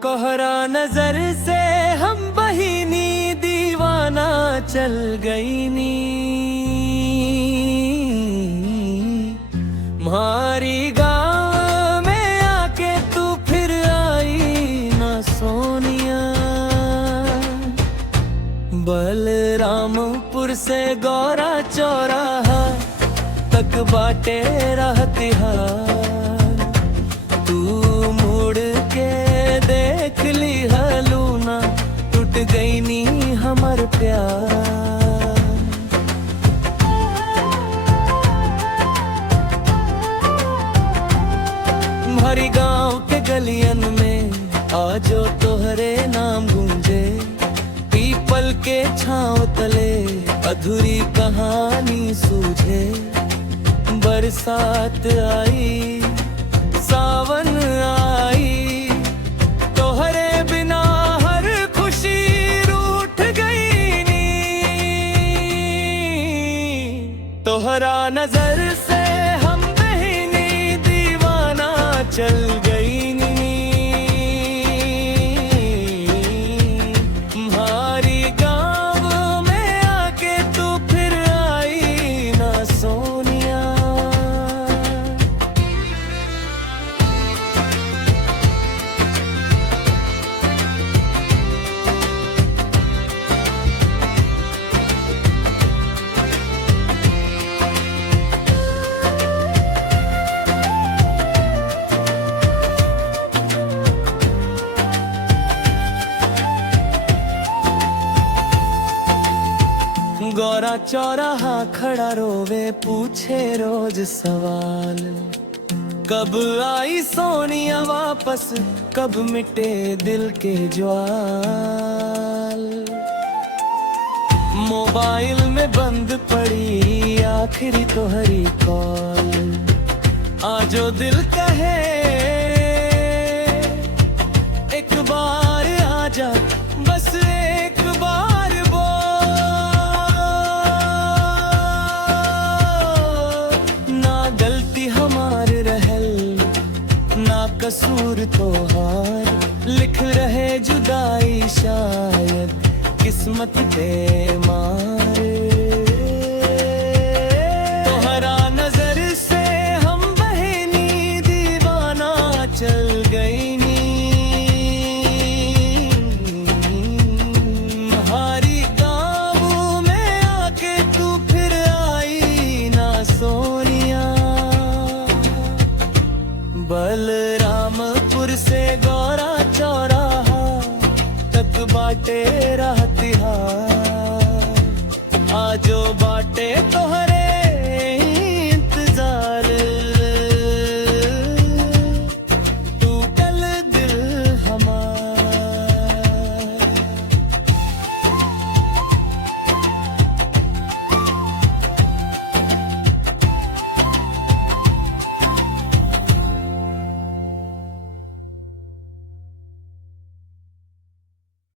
कोहरा नजर से हम बहिनी दीवाना चल गई नी मारी गाँव में आके तू फिर आई ना सोनिया। बलरामपुर से गौरा चौराहा तक बाटे राह तिहार, तू मुड़ के देख ली हलूना टूट गई नी हमर प्यार। हमारी गांव के गलियन में आजो तोहरे नाम गूंजे, पीपल के छांव तले अधूरी कहानी सूझे। बरसात आई सावन आई तोहरे बिना हर खुशी रूठ गई नी। तोहरा नजर से हम बहिनी दीवाना चल गई नी हमारी गाँव में आके तू फिर आई ना सोनिया। गौरा चौराहा खड़ा रोवे पूछे रोज सवाल, कब आई सोनिया वापस कब मिटे दिल के ज्वाल। मोबाइल में बंद पड़ी आखिरी तोहरी कॉल, आजो दिल कहे एक बार आजा बस एक बार कसूर तोहार लिख रहे जुदाई शायद किस्मत पे मारे। तोहरा नजर से हम बहिनी दीवाना चल गई नी हमारी गाँव में आके तू फिर आई ना सोनिया। बलरामपुर से गौरा चौराहा तक बाटे राह तिहार, आजो बाटे तोहर